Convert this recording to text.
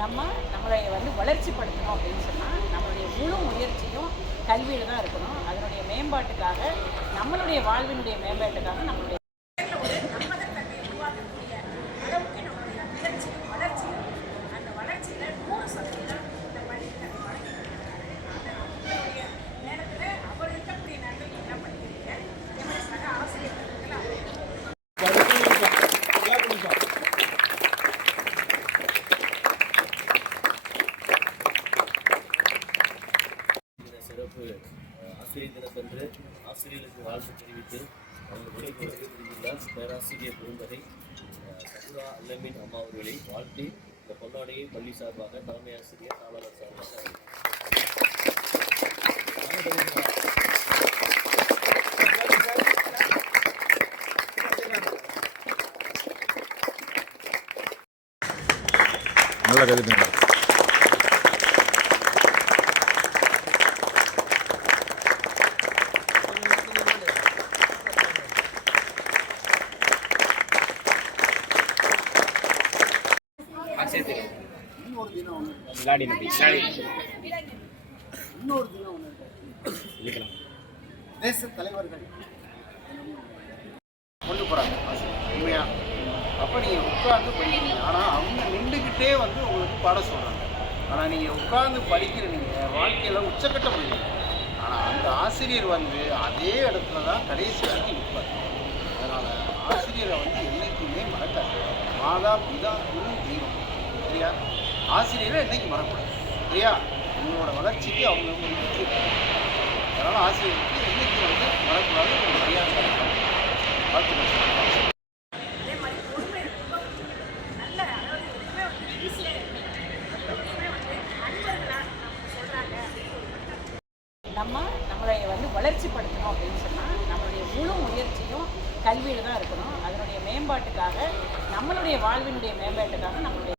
நம்ம நம்மளை வந்து வளர்ச்சிப்படுத்தணும் அப்படின்னு சொன்னால் நம்மளுடைய முழு முயற்சியும் கல்வியில் தான் இருக்கணும். அதனுடைய மேம்பாட்டுக்காக நம்மளுடைய வாழ்வினுடைய மேம்பாட்டுக்காக நம்மளுடைய சிறப்பு ஆசிரியர் தினத்தன்று ஆசிரியர்களுக்கு வாழ்த்து தெரிவித்து தெரிவித்துள்ளார் பேராசிரியர் பெருந்தகை சகுரா அல்லமின் அம்மா அவர்களை வாழ்த்தி இந்த பொன்னாடையை பள்ளி சார்பாக தலைமை ஆசிரியர் தாளர் சார்பாக நல்ல கருத்துங்க இன்னொரு தினம் ஒன்று இருக்கு. தேச தலைவர்கள் கொண்டு போகிறாங்க உண்மையா? அப்போ நீங்கள் உட்கார்ந்து படிக்கிறீங்க ஆனால் அவங்க நின்றுக்கிட்டே வந்து உங்களுக்கு பாடம் சொல்கிறாங்க ஆனால் நீங்கள் உட்கார்ந்து படிக்கிற நீங்கள் வாழ்க்கையில் உச்சக்கட்ட முடியும் ஆனால் அந்த ஆசிரியர் வந்து அதே இடத்துல தான் கடைசி வரைக்கும் நிற்பார் அதனால் ஆசிரியரை வந்து என்றைக்குமே மறக்காது மாதா பிதா குரு தெய்வம். சரியா ஆசிரியரை என்றைக்கு மறக்கூடாது சரியா உங்களோட வளர்ச்சிக்கு அவங்க முக்கியம் அதனால் ஆசிரியருக்கு என்றைக்கு வந்து மறக்கூடாது ஒரு மரியாதை கிடைக்கும் வாழ்த்துக்கள். நம்ம நம்மளை வந்து வளர்ச்சிப்படுத்தணும் அப்படின்னு சொன்னால் நம்மளுடைய முழு முயற்சியும் கல்வியில் தான் இருக்கணும். அதனுடைய மேம்பாட்டுக்காக நம்மளுடைய வாழ்வினுடைய மேம்பாட்டுக்காக நம்மளுடைய